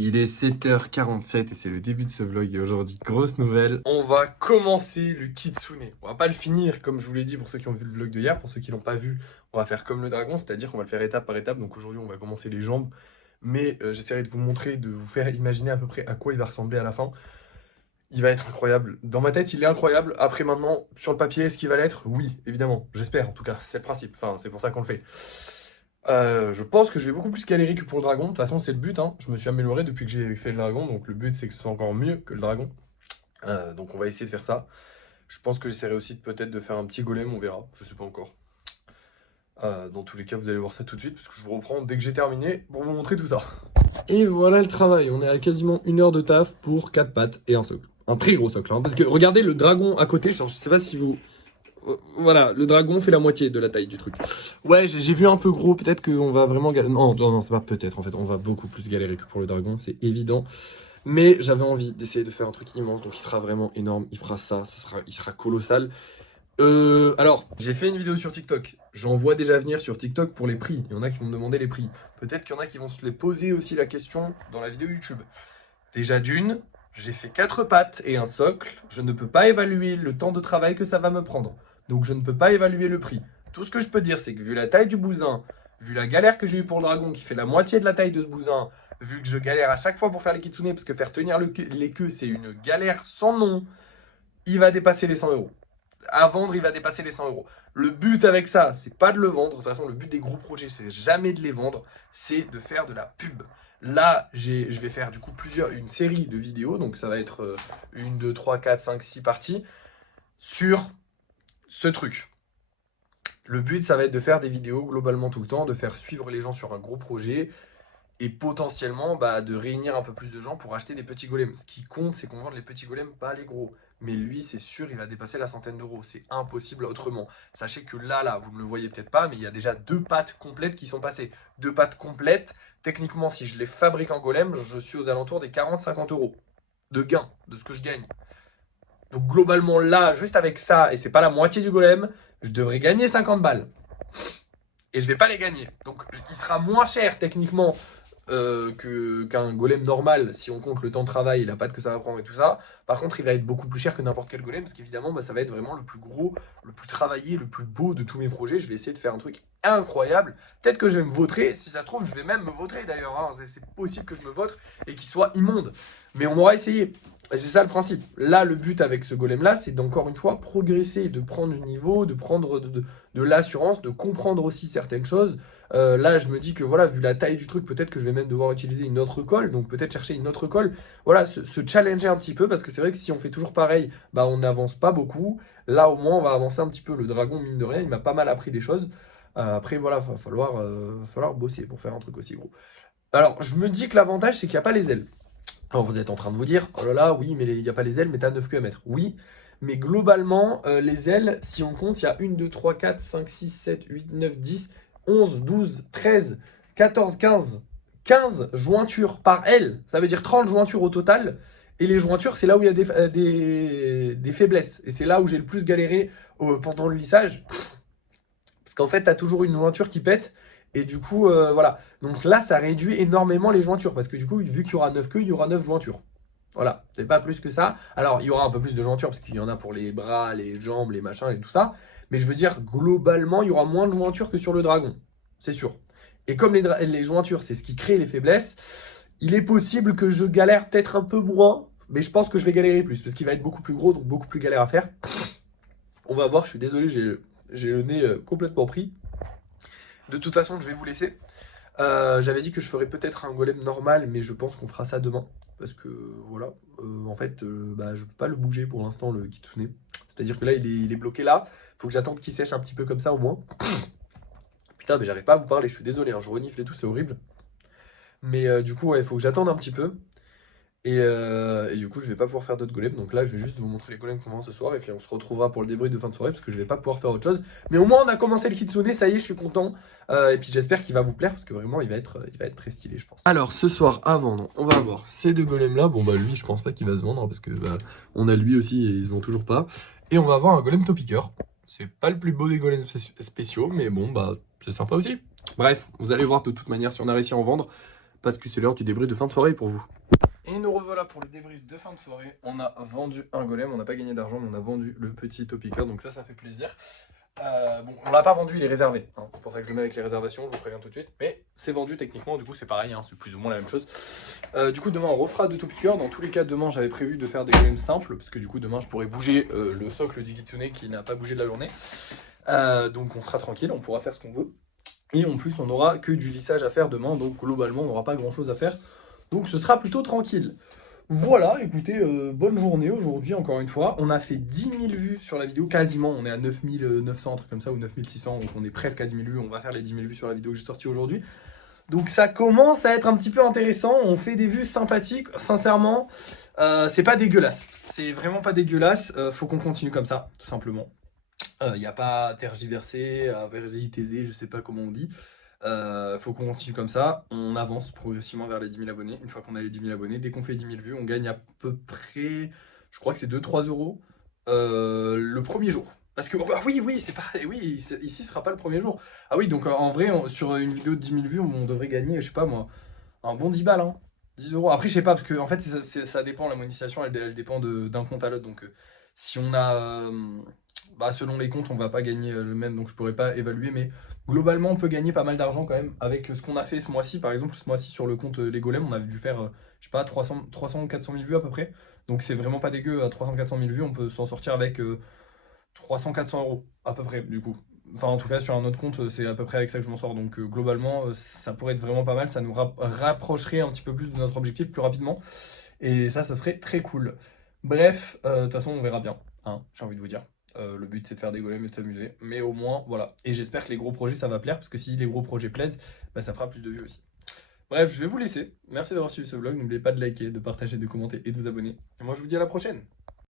Il est 7h47 et c'est le début de ce vlog et aujourd'hui, grosse nouvelle. On va commencer le kitsune. On va pas le finir comme je vous l'ai dit pour ceux qui ont vu le vlog de hier. Pour ceux qui l'ont pas vu, on va faire comme le dragon, c'est-à-dire qu'on va le faire étape par étape. Donc aujourd'hui, on va commencer les jambes. Mais j'essaierai de vous montrer, de vous faire imaginer à peu près à quoi il va ressembler à la fin. Il va être incroyable. Dans ma tête, il est incroyable. Après maintenant, sur le papier, est-ce qu'il va l'être? Oui, évidemment. J'espère en tout cas. C'est le principe. Enfin, c'est pour ça qu'on le fait. Je pense que je vais beaucoup plus galérer que pour le dragon. De toute façon, c'est le but, hein. Je me suis amélioré depuis que j'ai fait le dragon. Donc le but, c'est que ce soit encore mieux que le dragon. Donc on va essayer de faire ça. Je pense que j'essaierai aussi peut-être de faire un petit golem, on verra. Je sais pas encore. Dans tous les cas, vous allez voir ça tout de suite. Parce que je vous reprends dès que j'ai terminé pour vous montrer tout ça. Et voilà le travail. On est à quasiment 1 heure de taf pour 4 pattes et un socle. Un très gros socle. Hein. Parce que regardez le dragon à côté. Je sais pas si vous... Voilà, le dragon fait la moitié de la taille du truc. Ouais, j'ai vu un peu gros, peut-être qu'on va vraiment galérer. Non, non, c'est pas peut-être, en fait, on va beaucoup plus galérer que pour le dragon, c'est évident. Mais j'avais envie d'essayer de faire un truc immense, donc il sera vraiment énorme, il fera ça, il sera colossal. Alors, j'ai fait une vidéo sur TikTok, j'en vois déjà venir sur TikTok pour les prix. Il y en a qui vont me demander les prix. Peut-être qu'il y en a qui vont se les poser aussi la question dans la vidéo YouTube. Déjà d'une, j'ai fait 4 pattes et un socle, je ne peux pas évaluer le temps de travail que ça va me prendre. Donc je ne peux pas évaluer le prix. Tout ce que je peux dire, c'est que vu la taille du bousin, vu la galère que j'ai eu pour le dragon qui fait la moitié de la taille de ce bousin, vu que je galère à chaque fois pour faire les kitsune, parce que faire tenir les queues, c'est une galère sans nom, il va dépasser les 100 euros. À vendre, il va dépasser les 100 euros. Le but avec ça, c'est pas de le vendre. De toute façon, le but des gros projets, c'est jamais de les vendre, c'est de faire de la pub. Là, je vais faire du coup une série de vidéos, donc ça va être 1, 2, 3, 4, 5, 6 parties sur ce truc. Le but, ça va être de faire des vidéos globalement tout le temps, de faire suivre les gens sur un gros projet et potentiellement de réunir un peu plus de gens pour acheter des petits golems. Ce qui compte, c'est qu'on vende les petits golems, pas les gros. Mais lui, c'est sûr, il va dépasser la centaine d'euros. C'est impossible autrement. Sachez que là, vous ne le voyez peut-être pas, mais il y a déjà 2 pattes complètes qui sont passées. 2 pattes complètes, techniquement, si je les fabrique en golem, je suis aux alentours des 40-50 euros de gain, de ce que je gagne. Donc globalement, là, juste avec ça, et c'est pas la moitié du golem, je devrais gagner 50 balles. Et je vais pas les gagner. Donc il sera moins cher techniquement qu'un golem normal si on compte le temps de travail, la patte que ça va prendre et tout ça. Par contre, il va être beaucoup plus cher que n'importe quel golem parce qu'évidemment, ça va être vraiment le plus gros, le plus travaillé, le plus beau de tous mes projets. Je vais essayer de faire un truc incroyable. Peut-être que je vais me vautrer. Si ça se trouve, je vais même me vautrer d'ailleurs. Hein. C'est possible que je me vautre et qu'il soit immonde. Mais on aura essayé. Et c'est ça le principe. Là, le but avec ce golem-là, c'est d'encore une fois progresser, de prendre du niveau, de prendre de l'assurance, de comprendre aussi certaines choses. Là, je me dis que voilà, vu la taille du truc, peut-être que je vais même devoir utiliser une autre colle, donc peut-être chercher une autre colle. Voilà, se challenger un petit peu, parce que c'est vrai que si on fait toujours pareil, on n'avance pas beaucoup. Là, au moins, on va avancer un petit peu. Le dragon, mine de rien, il m'a pas mal appris des choses. Après, voilà, va falloir bosser pour faire un truc aussi gros. Alors, je me dis que l'avantage, c'est qu'il n'y a pas les ailes. Alors, vous êtes en train de vous dire, oh là là, oui, mais il n'y a pas les ailes, mais t'as 9 queues à mettre. Oui, mais globalement, les ailes, si on compte, il y a 1, 2, 3, 4, 5, 6, 7, 8, 9, 10, 11, 12, 13, 14, 15 jointures par aile. Ça veut dire 30 jointures au total. Et les jointures, c'est là où il y a des faiblesses. Et c'est là où j'ai le plus galéré pendant le lissage. Parce qu'en fait, tu as toujours une jointure qui pète. Et du coup, voilà. Donc là, ça réduit énormément les jointures. Parce que du coup, vu qu'il y aura 9 queues, il y aura 9 jointures. Voilà, c'est pas plus que ça. Alors, il y aura un peu plus de jointures parce qu'il y en a pour les bras, les jambes, les machins et tout ça. Mais je veux dire, globalement, il y aura moins de jointures que sur le dragon. C'est sûr. Et comme les jointures, c'est ce qui crée les faiblesses, il est possible que je galère peut-être un peu moins. Mais je pense que je vais galérer plus parce qu'il va être beaucoup plus gros, donc beaucoup plus galère à faire. On va voir, je suis désolé, j'ai le nez complètement pris. De toute façon, je vais vous laisser. J'avais dit que je ferais peut-être un golem normal, mais je pense qu'on fera ça demain. Parce que voilà, en fait, je peux pas le bouger pour l'instant, le kitsune. C'est-à-dire que là, il est bloqué là. Faut que j'attende qu'il sèche un petit peu comme ça au moins. Putain, mais j'arrive pas à vous parler, je suis désolé, hein, je renifle et tout, c'est horrible. Mais du coup, il faut que j'attende un petit peu. Et du coup, je vais pas pouvoir faire d'autres golems. Donc là, je vais juste vous montrer les golems qu'on vend ce soir. Et puis on se retrouvera pour le débrief de fin de soirée parce que je vais pas pouvoir faire autre chose. Mais au moins, on a commencé le kitsune. Ça y est, je suis content. Et puis j'espère qu'il va vous plaire parce que vraiment, il va être très stylé, je pense. Alors, ce soir, à vendre, on va avoir ces 2 golems là. Bon, lui, je pense pas qu'il va se vendre parce que on a lui aussi et ils se vendent toujours pas. Et on va avoir un golem topiqueur. C'est pas le plus beau des golems spéciaux, mais bon, c'est sympa aussi. Bref, vous allez voir de toute manière si on a réussi à en vendre. parce que c'est l'heure du débrief de fin de soirée pour vous. Et nous revoilà pour le débrief de fin de soirée. On a vendu un golem, on n'a pas gagné d'argent, mais on a vendu le petit topiqueur, donc ça fait plaisir. Bon, on l'a pas vendu, il est réservé. Hein. C'est pour ça que je le mets avec les réservations, je vous préviens tout de suite. Mais c'est vendu techniquement, du coup c'est pareil, hein, c'est plus ou moins la même chose. Du coup demain on refera 2 topiqueurs. Dans tous les cas, demain j'avais prévu de faire des golems simples, parce que du coup demain je pourrais bouger le socle du Kitsune qui n'a pas bougé de la journée. Donc on sera tranquille, on pourra faire ce qu'on veut. Et en plus on n'aura que du lissage à faire demain, donc globalement on n'aura pas grand chose à faire. Donc ce sera plutôt tranquille. Voilà, écoutez, bonne journée aujourd'hui, encore une fois. On a fait 10 000 vues sur la vidéo, quasiment. On est à 9 900, un truc comme ça, ou 9 600, donc on est presque à 10 000 vues. On va faire les 10 000 vues sur la vidéo que j'ai sortie aujourd'hui. Donc ça commence à être un petit peu intéressant. On fait des vues sympathiques, sincèrement. C'est pas dégueulasse. C'est vraiment pas dégueulasse. Faut qu'on continue comme ça, tout simplement. Il n'y a pas à tergiverser, à verser, je sais pas comment on dit. Faut qu'on continue comme ça, on avance progressivement vers les 10 000 abonnés. Une fois qu'on a les 10 000 abonnés, dès qu'on fait 10 000 vues, on gagne à peu près, je crois que c'est 2-3 euros le premier jour. Parce que, ah oui, c'est pas, oui, ici ce sera pas le premier jour. Ah oui, donc en vrai, sur une vidéo de 10 000 vues, on devrait gagner, je sais pas moi, un bon 10 balles, hein, 10 euros. Après, je sais pas, parce que en fait, ça dépend, la monétisation, elle dépend d'un compte à l'autre. Donc, si on a, bah, selon les comptes, on va pas gagner le même, donc je pourrais pas évaluer, mais globalement, on peut gagner pas mal d'argent quand même avec ce qu'on a fait ce mois-ci. Par exemple, ce mois-ci sur le compte Les Golems, on avait dû faire, je sais pas, 300 ou 400 000 vues à peu près. Donc c'est vraiment pas dégueu, à 300-400 000 vues, on peut s'en sortir avec 300-400 euros à peu près, du coup. Enfin, en tout cas, sur un autre compte, c'est à peu près avec ça que je m'en sors. Donc globalement, ça pourrait être vraiment pas mal. Ça nous rapprocherait un petit peu plus de notre objectif plus rapidement. Et ça serait très cool. Bref, de toute façon, on verra bien, hein, j'ai envie de vous dire. Le but c'est de faire des golems et de s'amuser. Mais au moins, voilà. Et j'espère que les gros projets ça va plaire. Parce que si les gros projets plaisent, bah, ça fera plus de vues aussi. Bref, je vais vous laisser. Merci d'avoir suivi ce vlog. N'oubliez pas de liker, de partager, de commenter et de vous abonner. Et moi je vous dis à la prochaine.